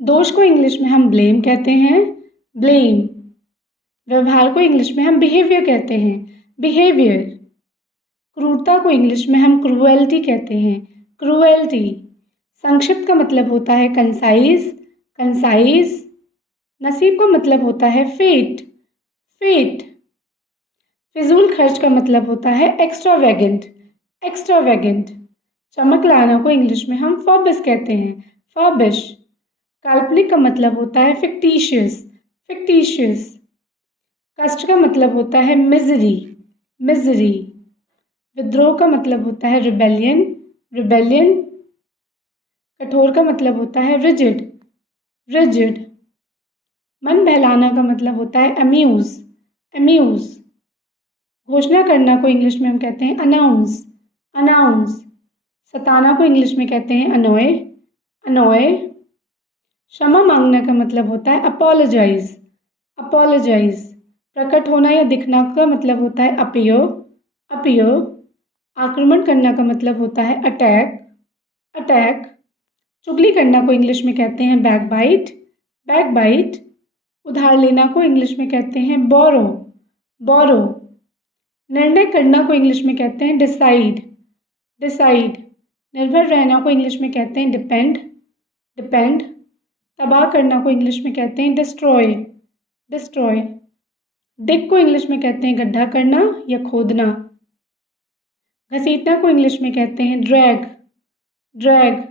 दोष को इंग्लिश में हम ब्लेम कहते हैं, ब्लेम। व्यवहार को इंग्लिश में हम बिहेवियर कहते हैं, बिहेवियर। क्रूरता को इंग्लिश में हम क्रूएल्टी कहते हैं, क्रूएल्टी। संक्षिप्त का मतलब होता है कंसाइज, कंसाइज। नसीब का मतलब होता है फेट, फेट। फिजूल खर्च का मतलब होता है एक्स्ट्रावेगेंट, एक्स्ट्रावेगेंट। चमक लाना को इंग्लिश में हम फॉबिस कहते हैं, फॉबिश। काल्पनिक का मतलब होता है फिक्टिशियस, फिक्टिशियस। कष्ट का मतलब होता है मिजरी, मिजरी। विद्रोह का मतलब होता है रिबेलियन, रिबेलियन। कठोर का मतलब होता है रिजिड, रिजिड। मन बहलाना का मतलब होता है अम्यूज, अम्यूज। घोषणा करना को इंग्लिश में हम कहते हैं अनाउंस, अनाउंस। सताना को इंग्लिश में कहते हैं अनोय, अनोय। क्षमा मांगना का मतलब होता है अपोलोजाइज, अपोलोजाइज। प्रकट होना या दिखना का मतलब होता है अपीयर, अपीयर। आक्रमण करना का मतलब होता है अटैक, अटैक। चुगली करना को इंग्लिश में कहते हैं बैकबाइट, बैकबाइट। उधार लेना को इंग्लिश में कहते हैं बोरो, बोरो। निर्णय करना को इंग्लिश में कहते हैं डिसाइड, डिसाइड। निर्भर रहना को इंग्लिश में कहते हैं डिपेंड, डिपेंड। तबाह करना को इंग्लिश में कहते हैं डिस्ट्रॉय, डिस्ट्रॉय। डिग को इंग्लिश में कहते हैं गड्ढा करना या खोदना। घसीटना को इंग्लिश में कहते हैं ड्रैग, ड्रैग।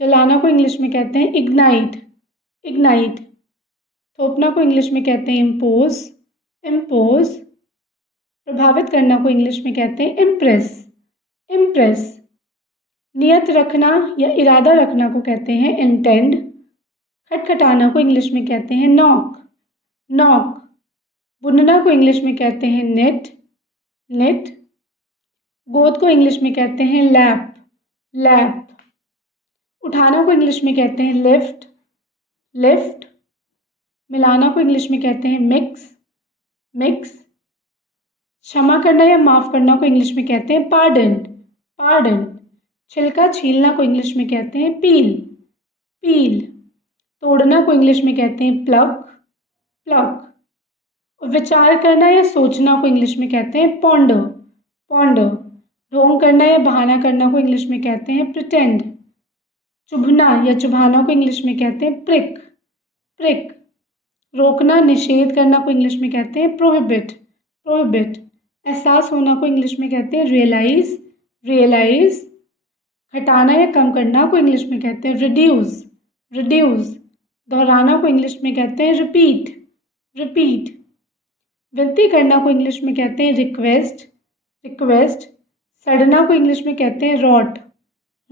जलाना को इंग्लिश में कहते हैं इग्नाइट, इग्नाइट। थोपना को इंग्लिश में कहते हैं इम्पोज, इम्पोज। प्रभावित करना को इंग्लिश में कहते हैं इम्प्रेस, इम्प्रेस। नियत रखना या इरादा रखना को कहते हैं इंटेंड। खटखटाना को इंग्लिश में कहते हैं नॉक, नॉक। बुनना को इंग्लिश में कहते हैं नेट, नेट। गोद को इंग्लिश में कहते हैं लैप, लैप। उठाना को इंग्लिश में कहते हैं लिफ्ट, लिफ्ट। मिलाना को इंग्लिश में कहते हैं मिक्स, मिक्स। क्षमा करना या माफ़ करना को इंग्लिश में कहते हैं पार्डन, पार्डन। छिलका छीलना को इंग्लिश में कहते हैं पील, पील। तोड़ना को इंग्लिश में कहते हैं प्लक, प्लक। विचार करना या सोचना को इंग्लिश में कहते हैं पॉन्डर, पॉन्डर। ढोंग करना या बहाना करना को इंग्लिश में कहते हैं प्रिटेंड। चुभना या चुभाना को इंग्लिश में कहते हैं प्रिक, प्रिक। रोकना निषेध करना को इंग्लिश में कहते हैं प्रोहिबिट, प्रोहिबिट। एहसास होना को इंग्लिश में कहते हैं रियलाइज, रियलाइज। घटाना या कम करना को इंग्लिश में कहते हैं रिड्यूस, रिड्यूस। दोहराना को इंग्लिश में कहते हैं रिपीट, रिपीट। विनती करना को इंग्लिश में कहते हैं रिक्वेस्ट, रिक्वेस्ट। सड़ना को इंग्लिश में कहते हैं रॉट,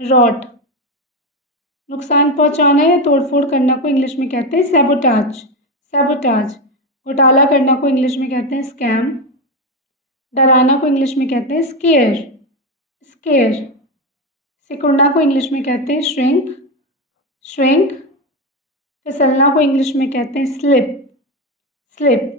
रॉट। नुकसान पहुंचाना या तोड़फोड़ करना को इंग्लिश में कहते हैं सैबोटाज, सैबोटाज। घोटाला करना को इंग्लिश में कहते हैं स्कैम। डराना को इंग्लिश में कहते हैं स्केयर, स्केयर। सिकुड़ना को इंग्लिश में कहते हैं श्रिंक, श्रिंक। फिसलना को इंग्लिश में कहते हैं स्लिप, स्लिप।